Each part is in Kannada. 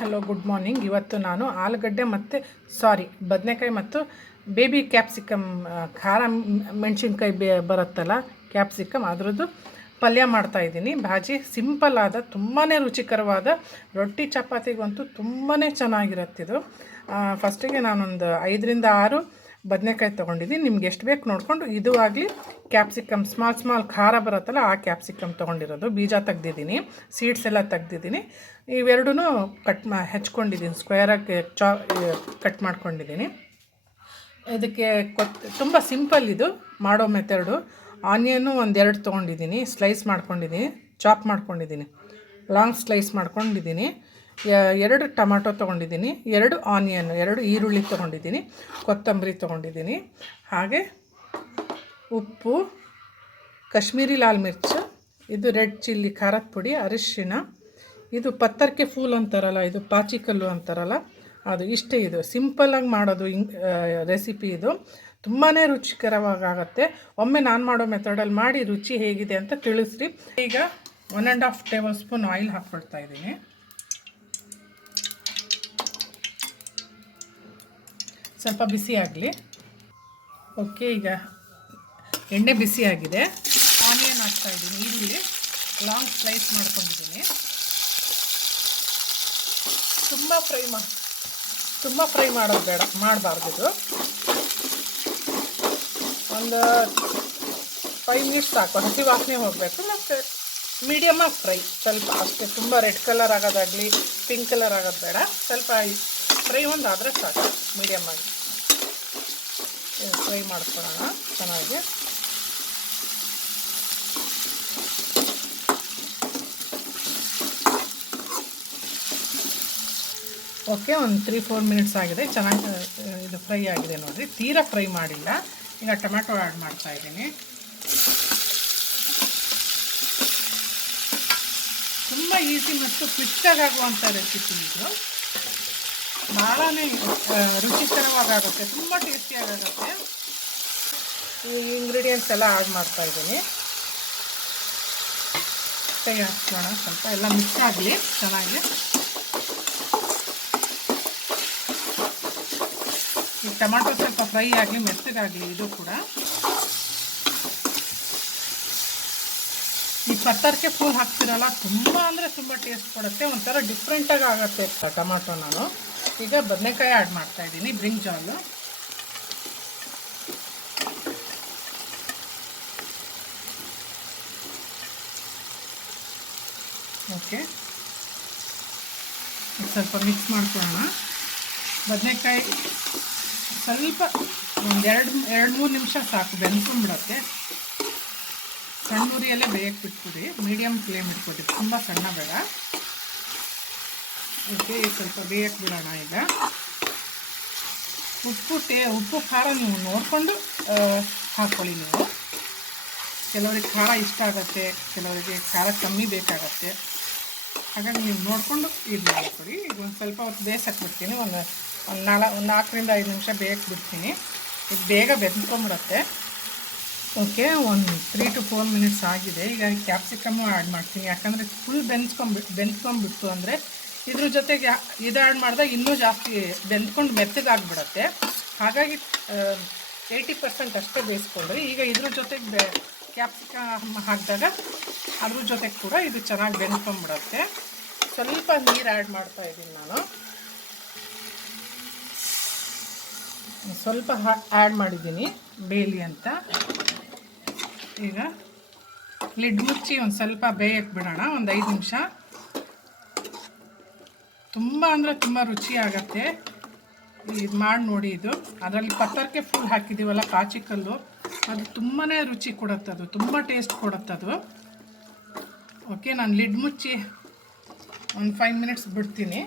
Hello good morning. ಇವತ್ತು ನಾನು ಆಲೂಗಡ್ಡೆ ಮತ್ತು ಬದನೆಕಾಯಿ ಮತ್ತು ಬೇಬಿ ಕ್ಯಾಪ್ಸಿಕಮ್ ಖಾರ ಮೆಣಸಿನ್ಕಾಯಿ ಬರುತ್ತಲ್ಲ ಕ್ಯಾಪ್ಸಿಕಮ್, ಅದರದ್ದು ಪಲ್ಯ ಮಾಡ್ತಾಯಿದ್ದೀನಿ. ಭಾಜಿ ಸಿಂಪಲ್ ಆದ ತುಂಬಾ ರುಚಿಕರವಾದ ರೊಟ್ಟಿ ಚಪಾತಿಗಂತೂ ತುಂಬಾ ಚೆನ್ನಾಗಿರುತ್ತಿದ್ದು. ಫಸ್ಟಿಗೆ ನಾನೊಂದು 5-6 ಬದನೆಕಾಯಿ ತೊಗೊಂಡಿದ್ದೀನಿ. ನಿಮ್ಗೆ ಎಷ್ಟು ಬೇಕು ನೋಡಿಕೊಂಡು, ಇದು ಆಗಲಿ ಕ್ಯಾಪ್ಸಿಕಮ್ ಸ್ಮಾಲ್ ಖಾರ ಬರುತ್ತಲ್ಲ ಆ ಕ್ಯಾಪ್ಸಿಕಮ್ ತೊಗೊಂಡಿರೋದು. ಬೀಜ ತೆಗ್ದಿದ್ದೀನಿ, ಸೀಡ್ಸ್ ಎಲ್ಲ ತೆಗ್ದಿದ್ದೀನಿ. ಇವೆರಡೂ ಹೆಚ್ಕೊಂಡಿದ್ದೀನಿ, ಸ್ಕ್ವೇರಾಗಿ ಕಟ್ ಮಾಡ್ಕೊಂಡಿದ್ದೀನಿ. ಇದಕ್ಕೆ ತುಂಬ ಸಿಂಪಲ್ ಇದು ಮಾಡೋ ಮೆಥಡು. ಆನಿಯನ್ನು 1-2 ತೊಗೊಂಡಿದ್ದೀನಿ, ಸ್ಲೈಸ್ ಮಾಡ್ಕೊಂಡಿದ್ದೀನಿ, ಚಾಪ್ ಮಾಡ್ಕೊಂಡಿದ್ದೀನಿ, ಲಾಂಗ್ ಸ್ಲೈಸ್ ಮಾಡ್ಕೊಂಡಿದ್ದೀನಿ. 2 ಟೊಮಾಟೊ ತೊಗೊಂಡಿದ್ದೀನಿ, 2 ಆನಿಯನ್, 2 ಈರುಳ್ಳಿ ತೊಗೊಂಡಿದ್ದೀನಿ, ಕೊತ್ತಂಬರಿ ತೊಗೊಂಡಿದ್ದೀನಿ, ಹಾಗೆ ಉಪ್ಪು, ಕಾಶ್ಮೀರಿ ಲಾಲ್ ಮಿರ್ಚು, ಇದು ರೆಡ್ ಚಿಲ್ಲಿ ಖಾರದ ಪುಡಿ, ಅರಿಶಿಣ, ಇದು ಪತ್ತರ್ಕೆ ಫೂಲ್ ಅಂತಾರಲ್ಲ, ಇದು ಪಾಚಿಕಲ್ಲು ಅಂತಾರಲ್ಲ ಅದು. ಇಷ್ಟೇ, ಇದು ಸಿಂಪಲ್ಲಾಗಿ ಮಾಡೋದು ರೆಸಿಪಿ. ಇದು ತುಂಬಾ ರುಚಿಕರವಾಗುತ್ತೆ. ಒಮ್ಮೆ ನಾನು ಮಾಡೋ ಮೆಥಡಲ್ಲಿ ಮಾಡಿ ರುಚಿ ಹೇಗಿದೆ ಅಂತ ತಿಳಿಸ್ರಿ. ಈಗ 1.5 ಟೇಬಲ್ ಸ್ಪೂನ್ ಆಯಿಲ್ ಹಾಕ್ಕೊಳ್ತಾ ಇದ್ದೀನಿ. ಸ್ವಲ್ಪ ಬಿಸಿ ಆಗಲಿ. ಓಕೆ, ಈಗ ಎಣ್ಣೆ ಬಿಸಿ ಆಗಿದೆ. ಆನಿಯನ್ ಹಾಕ್ತಾಯಿದ್ದೀನಿ, ಈರುಳ್ಳಿ ಲಾಂಗ್ ಸ್ಲೈಸ್ ಮಾಡ್ಕೊಂಡಿದ್ದೀನಿ. ತುಂಬ ಫ್ರೈ ಮಾಡೋದು ಬೇಡ, ಮಾಡಬಾರ್ದು. ಇದು ಒಂದು 5 ಮಿನಿಟ್ಸ್ ಸಾಕು, ಹಸಿ ವಾಸನೆ ಹೋಗಬೇಕು. ಮತ್ತು ಮೀಡಿಯಮಾಗಿ ಫ್ರೈ, ಸ್ವಲ್ಪ ಅಷ್ಟೇ, ತುಂಬ ರೆಡ್ ಕಲರ್ ಆಗೋದಾಗಲಿ ಪಿಂಕ್ ಕಲರ್ ಆಗೋದು ಬೇಡ. ಸ್ವಲ್ಪ ಫ್ರೈ ಒಂದಾದರೆ ಸಾಕು, ಮೀಡಿಯಮಾಗಿ ಫ್ರೈ ಮಾಡ್ಕೊಳ್ಳೋಣ ಚೆನ್ನಾಗಿ. ಓಕೆ, ಒಂದು 3-4 ಮಿನಿಟ್ಸ್ ಆಗಿದೆ, ಚೆನ್ನಾಗಿ ಇದು ಫ್ರೈ ಆಗಿದೆ ನೋಡಿರಿ. ತೀರಾ ಫ್ರೈ ಮಾಡಿಲ್ಲ. ಈಗ ಟೊಮ್ಯಾಟೊ ಆ್ಯಡ್ ಮಾಡ್ತಾಯಿದ್ದೀನಿ. ತುಂಬ ಈಸಿ ಮತ್ತು ಕ್ವಿಕ್ಕಾಗುವಂಥ ರೆಸಿಪಿ ಇದು. ಭಾಳನೇ ರುಚಿಕರವಾಗುತ್ತೆ, ತುಂಬ ಟೇಸ್ಟಿಯಾಗುತ್ತೆ. ಈ ಇಂಗ್ರೀಡಿಯೆಂಟ್ಸ್ ಎಲ್ಲ ಆ್ಯಡ್ ಮಾಡ್ತಾಯಿದ್ದೀನಿ. ಕೈ ಹಾಕ್ಸೋಣ, ಸ್ವಲ್ಪ ಎಲ್ಲ ಮಿಕ್ಸ್ ಆಗಲಿ ಚೆನ್ನಾಗಿ. ಈ ಟೊಮಾಟೊ ಸ್ವಲ್ಪ ಫ್ರೈ ಆಗಲಿ, ಮೆತ್ತಗಾಗಲಿ. ಇದು ಕೂಡ ಈ ಪತ್ತರ್ಕೆ ಫೂಲ್ ಹಾಕ್ತಿರಲ್ಲ, ತುಂಬ ಅಂದರೆ ತುಂಬ ಟೇಸ್ಟ್ ಕೊಡುತ್ತೆ, ಒಂಥರ ಡಿಫ್ರೆಂಟಾಗಿ ಆಗುತ್ತೆ ಟೊಮಾಟೊ. ನಾನು ಈಗ ಬದನೆಕಾಯಿ ಆ್ಯಡ್ ಮಾಡ್ತಾಯಿದ್ದೀನಿ, ಬ್ರಿಂಜಾಲು. ಓಕೆ, ಸ್ವಲ್ಪ ಮಿಕ್ಸ್ ಮಾಡ್ಕೊಳ್ಳೋಣ. ಬದನೆಕಾಯಿ ಸ್ವಲ್ಪ ಒಂದು 2-3 ನಿಮಿಷ ಸಾಕು, ಬೆಂದ್ಕೊಂಡ್ಬಿಡತ್ತೆ. ಸಣ್ಣ ಉರಿಯಲ್ಲೇ ಬೇಯಕ್ಕೆ ಬಿಟ್ಬಿಡಿ, ಮೀಡಿಯಮ್ ಫ್ಲೇಮ್ ಇಟ್ಕೊಡಿ, ತುಂಬ ಸಣ್ಣ ಬೇಡ. ಓಕೆ, ಸ್ವಲ್ಪ ಬೇಯಕ್ಕೆ ಬಿಡೋಣ. ಈಗ ಉಪ್ಪು ಖಾರ ನೀವು ನೋಡಿಕೊಂಡು ಹಾಕ್ಕೊಳ್ಳಿ. ನೀವು ಕೆಲವರಿಗೆ ಖಾರ ಇಷ್ಟ ಆಗುತ್ತೆ, ಕೆಲವರಿಗೆ ಖಾರ ಕಮ್ಮಿ ಬೇಕಾಗತ್ತೆ. ಹಾಗಾಗಿ ನೀವು ನೋಡಿಕೊಂಡು ಇದು ಮಾಡಿಕೊಡಿ. ಈಗ ಒಂದು ಸ್ವಲ್ಪ ಹೊತ್ತು ಬೇಯಿಸಕ್ಕೆ ಬಿಡ್ತೀನಿ, ಒಂದು 4-5 ನಿಮಿಷ ಬೇಯಕ್ಕೆ ಬಿಡ್ತೀನಿ. ಇದು ಬೇಗ ಬೆಂದ್ಕೊಂಬಿಡುತ್ತೆ. ಓಕೆ, ಒಂದು 3-4 ಮಿನಿಟ್ಸ್ ಆಗಿದೆ. ಈಗ ಕ್ಯಾಪ್ಸಿಕಮ್ಮು ಆ್ಯಡ್ ಮಾಡ್ತೀನಿ, ಯಾಕಂದರೆ ಫುಲ್ ಬೆಂದ್ಕೊಂಡ್ಬಿಡ್ತು ಅಂದರೆ ಇದ್ರ ಜೊತೆಗೆ ಇದು ಆ್ಯಡ್ ಮಾಡಿದಾಗ ಇನ್ನೂ ಜಾಸ್ತಿ ಬೆಂದ್ಕೊಂಡು ಮೆತ್ತಗಾಗ್ಬಿಡತ್ತೆ. ಹಾಗಾಗಿ 80% ಅಷ್ಟೇ ಬೇಯಿಸ್ಕೊಂಡ್ರಿ. ಈಗ ಇದ್ರ ಜೊತೆಗೆ ಕ್ಯಾಪ್ಸಿಕಮ್ ಹಾಕಿದಾಗ ಅದ್ರ ಜೊತೆಗೆ ಕೂಡ ಇದು ಚೆನ್ನಾಗಿ ಬೆಂದ್ಕೊಂಡ್ಬಿಡತ್ತೆ. ಸ್ವಲ್ಪ ನೀರು ಆ್ಯಡ್ ಮಾಡ್ತಾಯಿದ್ದೀನಿ ನಾನು, ಸ್ವಲ್ಪ ಆ್ಯಡ್ ಮಾಡಿದ್ದೀನಿ ಬೇಯಲಿ ಅಂತ. ಈಗ ಲಿಡ್ ಮುಚ್ಚಿ ಒಂದು ಸ್ವಲ್ಪ ಬೇಯಕ್ಕೆ ಬಿಡೋಣ, ಒಂದು 5 ನಿಮಿಷ. ತುಂಬ ಅಂದರೆ ತುಂಬ ರುಚಿ ಆಗುತ್ತೆ. ಇದು ಮಾಡಿ ನೋಡಿ. ಇದು ಅದರಲ್ಲಿ ಪತ್ತರ್ಕೆ ಫುಲ್ ಹಾಕಿದ್ದೀವಲ್ಲ, ಕಾಚಿಕಲ್ಲು, ಅದು ತುಂಬಾ ರುಚಿ ಕೊಡುತ್ತದು, ತುಂಬ ಟೇಸ್ಟ್ ಕೊಡುತ್ತದು. ಓಕೆ, ನಾನು ಲಿಡ್ ಮುಚ್ಚಿ ಒಂದು 5 ಮಿನಿಟ್ಸ್ ಬಿಡ್ತೀನಿ.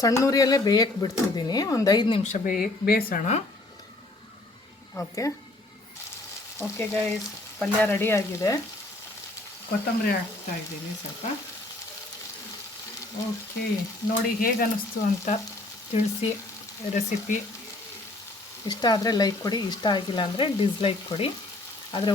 ಸಣ್ಣ ಉರಿಯಲ್ಲೇ ಬೇಯಕ್ಕೆ ಬಿಡ್ತಿದ್ದೀನಿ, ಒಂದು 5 ನಿಮಿಷ ಬೇಯಿಸೋಣ. ಓಕೆ ಗೈಸ್, ಪಲ್ಯ ರೆಡಿಯಾಗಿದೆ. ಕೊತ್ತಂಬರಿ ಹಾಕ್ತಾಯಿದ್ದೀನಿ ಸ್ವಲ್ಪ. ಓಕೆ, ನೋಡಿ ಹೇಗೆ ಅನ್ನಿಸ್ತು ಅಂತ ತಿಳಿಸಿ. ರೆಸಿಪಿ ಇಷ್ಟ ಆದರೆ ಲೈಕ್ ಕೊಡಿ, ಇಷ್ಟ ಆಗಿಲ್ಲ ಅಂದರೆ ಡಿಸ್ಲೈಕ್ ಕೊಡಿ. ಆದರೆ